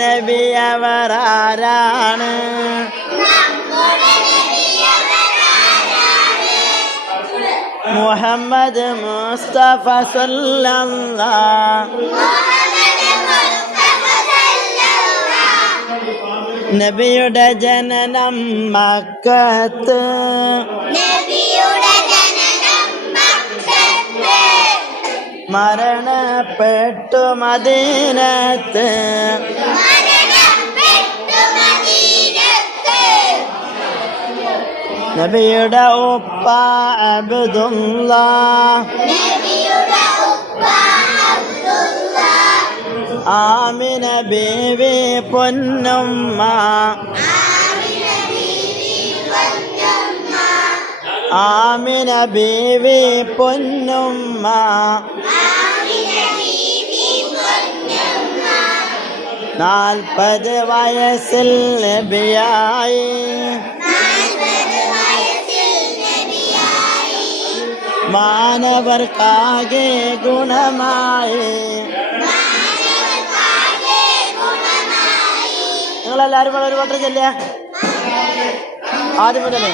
നബി അവർ ആരാണ്? മുഹമ്മദ് മുസ്തഫ സല്ലല്ലാഹു നബിയുടെ ജനനം മക്കത്ത്, മരണപ്പെട്ടു മദീനത്ത്. നബിയുടെ ഉപ്പ അബ്ദുല്ലാഹ്, ആമിന ബീവി പൊന്നുമ്മ, ആമിന ബീവി പൊന്നുമ്മ. 40 വയസ്സിൽ നബിയായി, മാനവർക്കാകെ ഗുണമായി. നിങ്ങളെല്ലാവരും ഒരു വട്ടം ചെല്ലുക ആദ്യം മുതലേ.